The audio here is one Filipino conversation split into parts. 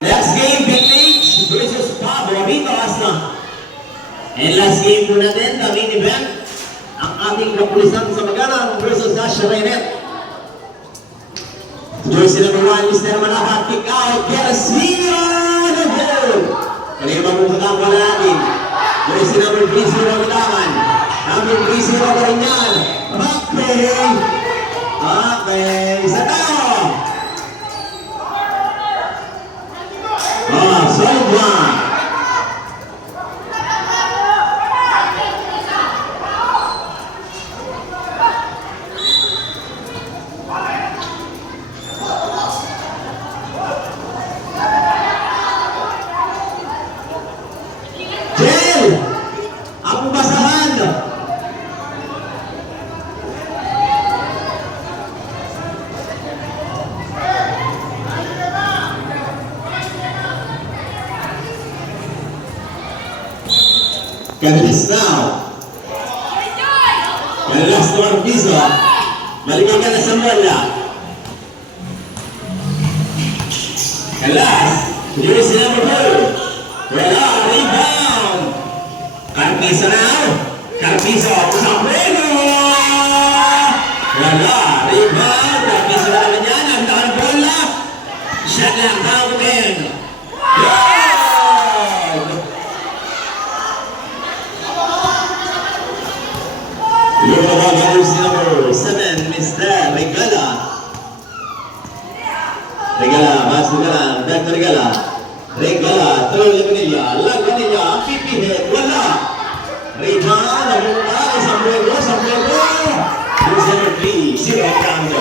Next game, Vintage versus Pablo Vitas na. And last game po natin, the main event, ang ating kapulisan sa Magalang versus Dasha Rainet. Jersey number 1, Mr. Manahat, kick out, Garcia na goal! Kalima po katangwa na natin. Jersey number 3, Zero Milaman. Number 3, Zero Marinyan. Okay, sa tao! Solid one. Jel, ang basahan. Kabilis now. Kabilis naman piso. Maligay ka na sa bola. Kalas. Jersey number 2. Wala. Rebound. Carpizo now. Carpizo. Sombrero. Wala. Rebound. Carpizo na naman yan. Ang tahan bola. Shot lang. Hawken. Yung mga jersey number 7, Mr. Regala. Regala, Mas Regala, Dr. Regala. Regala, throw Lagunilla, Lagunilla, pipi hit, wala. Rebound, namunta, Sombrero. Jersey number 3, Zero Cambio.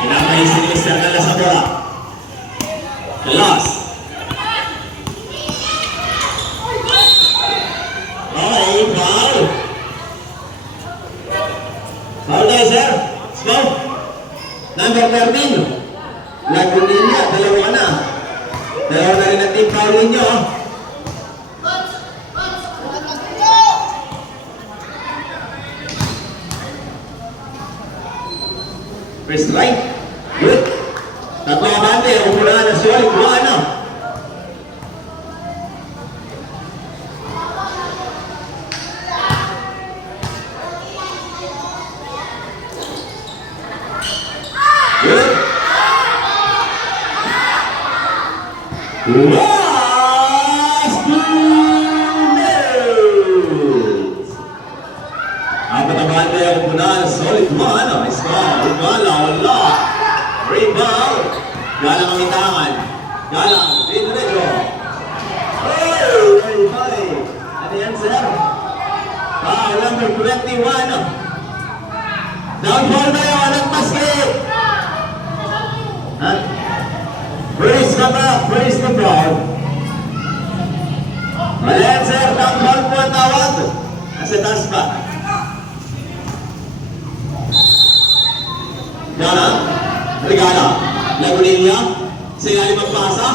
Pinamay si Mr. Regala sa bola. Lost. Foul. Foul tayo, sir. Smoke. Number 13. Lagunilla, dalawa na. Dalawa na rin ang team foul ninyo. First strike. Good. Tatlo ang bante. Umulaan na suwali. Buwan na. Good. Last 2 minutes. Apat na bante ang punan. Solid man. Score. Wala. Rebound. Galang ang itangan. Galang. Dito. Hey. Ano yan, sir? Number 21. Downfall na yun. Nagpasket. Brace ka ba? Brace the crowd. Ayan, sir. Downfall po ang tawag. Nasa taas pa. Regala. Lagunilla. Sa ilalim magpasa.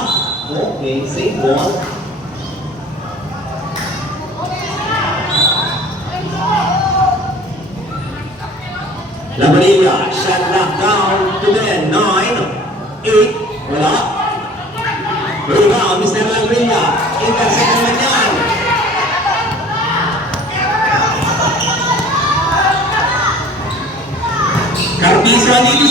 Okay, safe ball. Lagunilla. Shot lock down to 10. 9. 8. Wala. Rebound, Mr. Lagunilla. Intercept naman yan. Carpizo dito